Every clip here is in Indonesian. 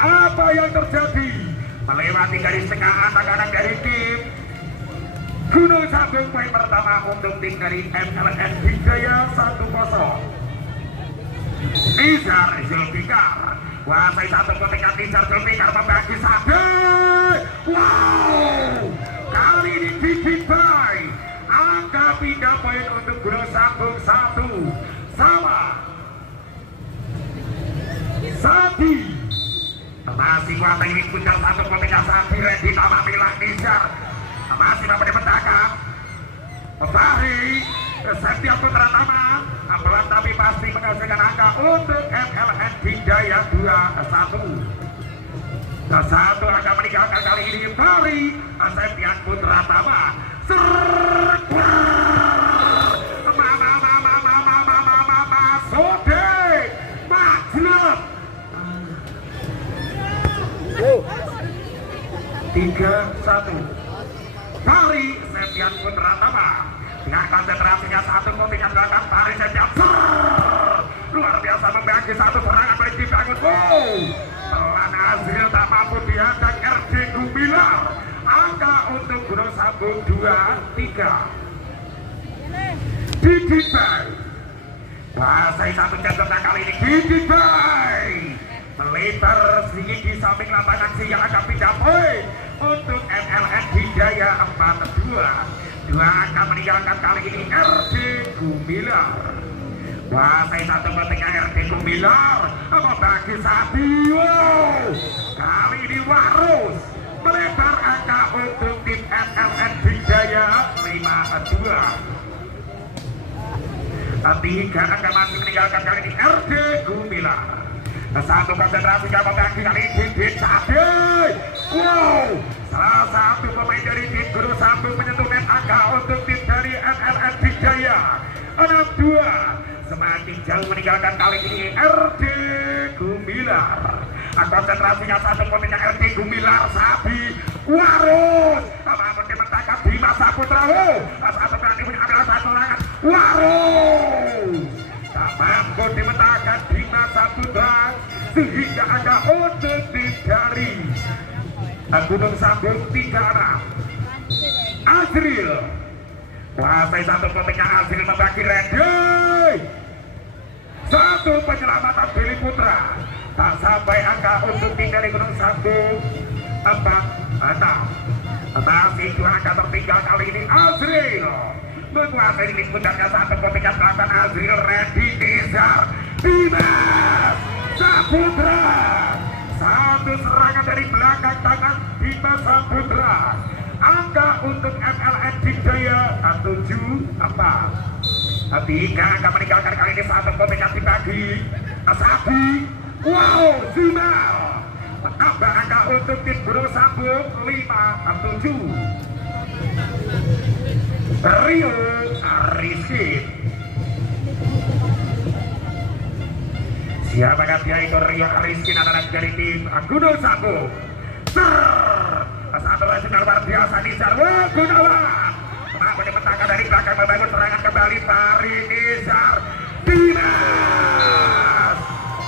Apa yang terjadi? Melewati garis tengah anak-anak dari tim Gunung Sambung. Poin pertama untuk tim dari MLN Hidayah 1-0. Nizar Zulfikar kuasai satu ketika Nizar Zulfikar membagi satu. Wow, kali ini dikipai. Angka pindah poin untuk Gunung Sambung 1 sama. Sati masih kuasa ini puncak satu ketika Sati Redi Tamamilang Nizar masih dapat dipetakan. Fahri Septian Putra Tama pelan tapi pasti menghasilkan angka untuk MLN Hidayah 2-1. Satu angka meninggalkan kali ini Fahri Septian Putra Tama. Sode Majlub 3-1. Fahri Septian Putra Tama dengan konsentrasinya satu kontingen belakang. Fahri Septian luar biasa membagi satu serangan baik dibangun. Pelan Azril tak mampu dihadang RD Gumilar. Angka untuk Gunung Sambung 2-3. Didi Bay kuasai satu jatuh kali ini. Didi Bay melebar sedikit di samping lapangan si yang agak pindah poin untuk MLN Hidayah 4-2. Dua angka meninggalkan kali ini RD Gumilar. Kuasai satu ketika RD Gumilar membagi Sadio. Kali ini Warus melebar angka untuk tim MLN Hidayah 5-2. Tiga angka masih meninggalkan kali ini RD Gumilar. Satu konsentrasi membagi kali ini Didit Sade. Wow, salah satu pemain dari tim Gunung Sambung menyentuh net angka untuk tim dari MLN Hidayah 6-2. Semakin jauh meninggalkan kali ini RD Gumilar. Konsentrasinya satu pemainnya RD Gumilar. Sabi Warus namun dimentangkan Bima Saputra. Satu berarti punya adalah satu serangan Warus tak mampu dimentangkan Bima Saputra sehingga ada untuk tim dari Gunung Sambung 3-6. Azril kuasai satu ketika Azril membagi Redi. Satu penyelamatan Billy Putra. Tak sampai angka untuk tim dari Gunung Sambung 4-6. Masih dua angka tertinggal kali ini Azril menguasai ini pundaknya satu ketika selatan Azril. Redi Nizar Dimas Saputra. Satu serangan dari belakang tangan Bima Saputra. Angka untuk MLN Hidayah 7-4. Tiga angka meninggalkan kali ini satu komunikasi bagi Sabi. Wow, Zimal menambah angka untuk tim Gunung Sambung 5-7. Rio Rizky. Siapakah dia itu? Rio Rizky adalah dari tim Gunung Sambung. Satu sinyal luar biasa Nizar. Wah, Gunawan mampu dipetakan dari belakang membangun serangan kembali. Fahri Nizar Dimas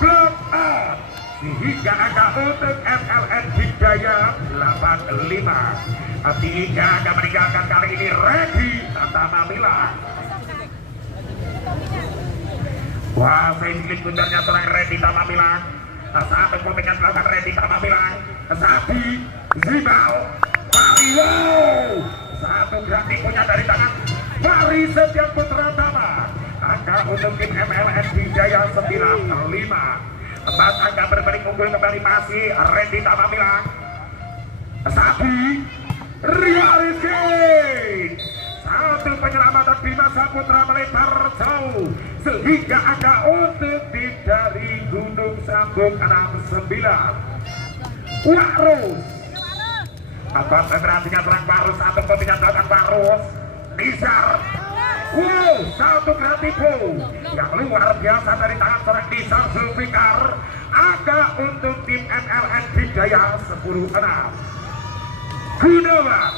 block out sehingga angka untuk MLN Hidayah 8-5. Tiga angka meninggalkan kali ini Redi Tamamilang. Wah, sedikit bundarnya serang Redi Tamamilang. Satu komentar belakang Redi Tamamilang. Sabi Zibal Fahri. Wow, satu gratis punya dari tangan Fahri Septian Putra Tama. Angka untuk tim MLN Hidayah 9-5. 4 angka berbalik unggul kembali masih Redi Tamamilang. Sabi Rio Rizky. Satu penyelamatan Bima Saputra melebar jauh sehingga angka untuk tim dari Gunung Sambung 6-9. Warus konsentrasinya serang Warus. Satu kontingen belakang Warus Nizar. Wow, satu kreativo yang luar biasa dari tangan seorang Nizar Zulfikar. Angka untuk tim MLN Hidayah 10-6. Gunawan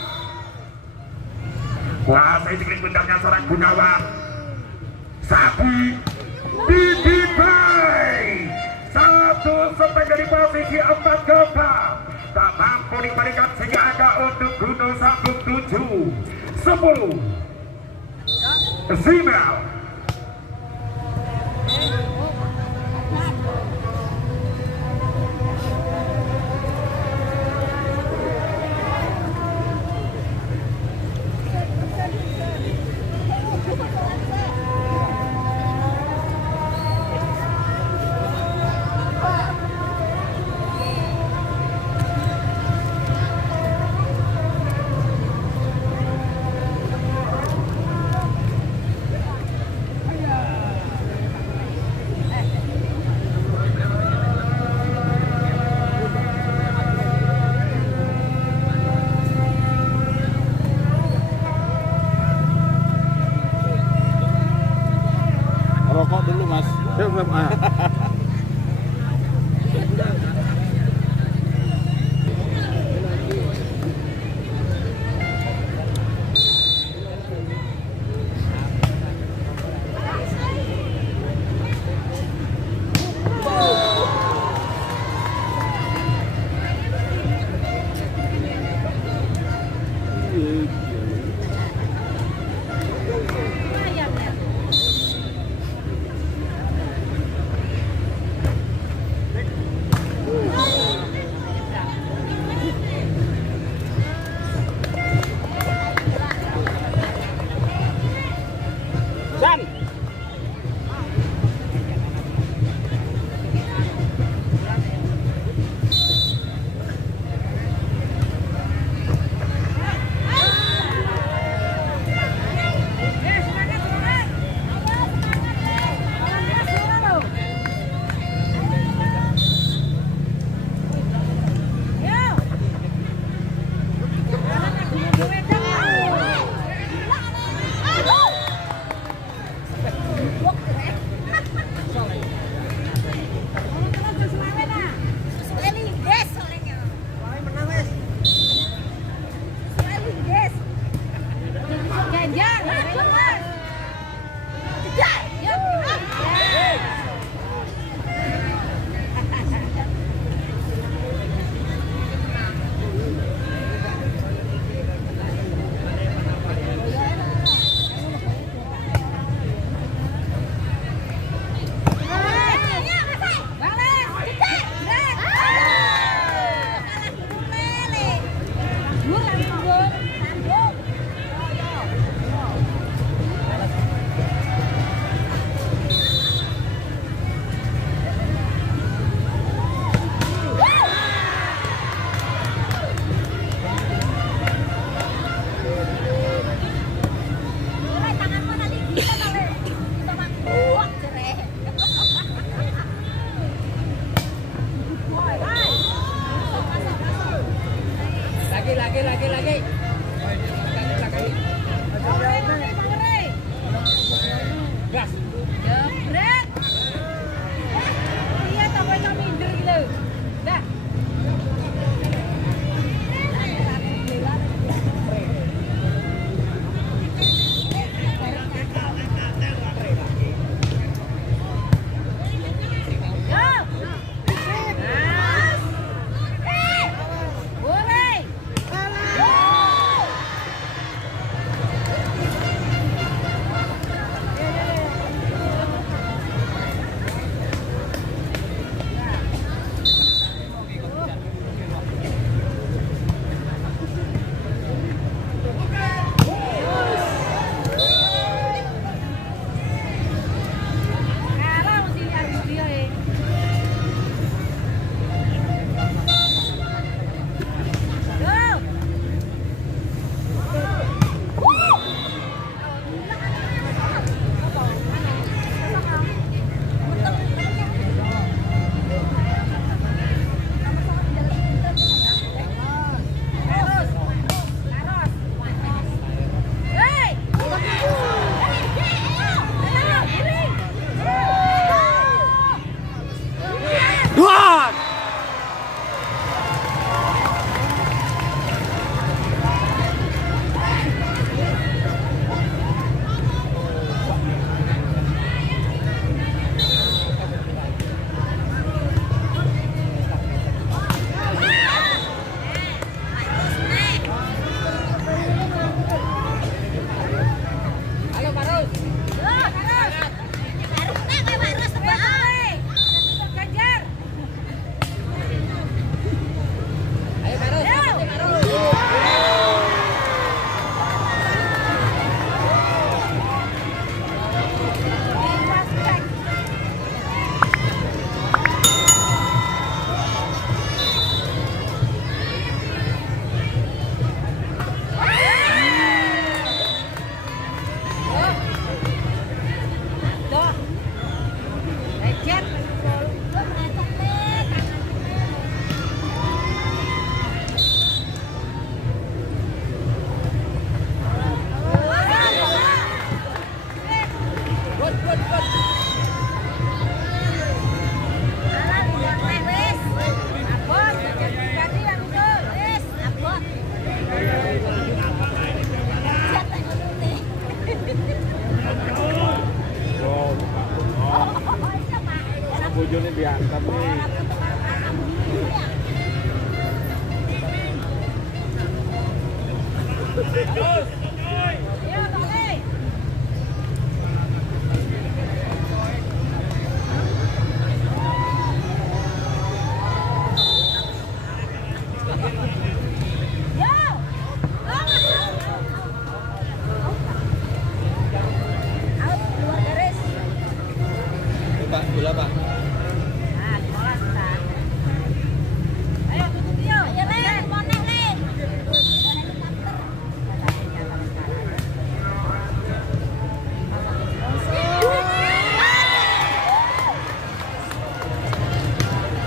kuasai sedikit bentarnya seorang Gunawan. Sabi Didi Bay. Satu sampai dari posisi 4 dikembalikan sehingga ada untuk Gunung Sambung 7 10 Zibral.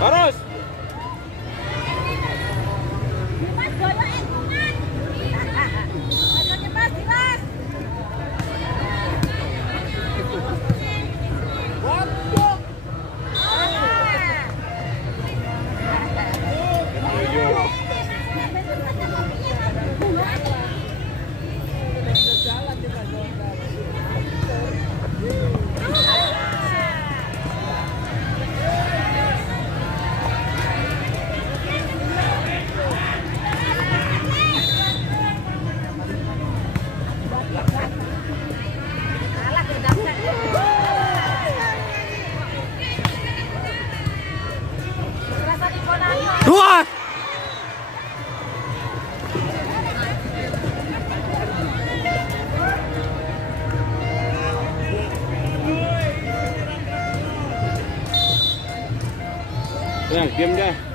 Terus. Mas goyok entungan. Goyoknya pas jelas. Waduh. Dua. Ya, game dah.